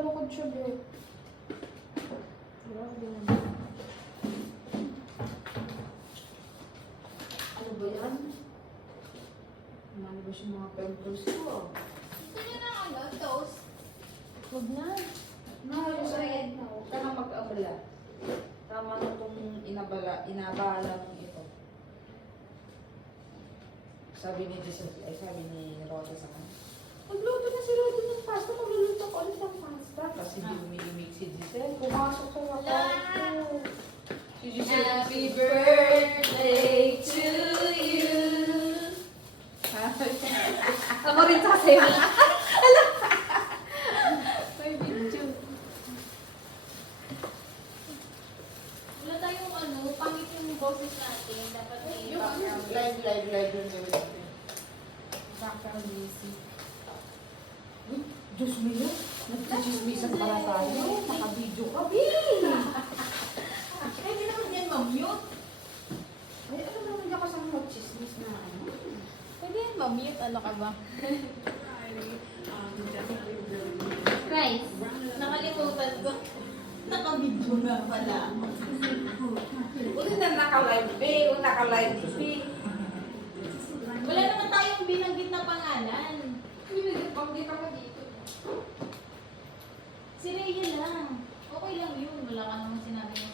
naglalakad siya, bro. Grabe naman. Ano ba yan? Ano ba siya mga pimples ko? Gusto niyo ng ano, toast? Huwag na. Ayan. Huwag ka na mag-abala. Tama na itong inabala mong ito. Sabi ni Giselle, sabi ni Rosa sa kanya, magluto na si Rosa ng pasta, magluluto ko ulit ng pasta. Kasi hindi umimik si Giselle, pumasok sa kwarto. Si Giselle, Happy birthday to you. Ako rin sasayo. May video. Wala tayong ano, pangit yung boses natin. Dapat may Yung background. live yung gawin natin. Background music. Uy, Diyos mo yun. Nagkachismisan pala tayo. Naka-video ka, Bill. Ay, hindi naman yan mamute. Ay, ano naman niya kasama mag-chismis na ano? Pwede yan mamute. Ano ka ba? Rice. Nakalimutan ko. Naka-video nga pala. Uli na naka-live, Bill. Naka-live, Bill. Wala naman tayong binanggit na pangalan. Pag-date ako dito. Si Rhea lang. Okay lang yun. Wala ka naman sinabi ng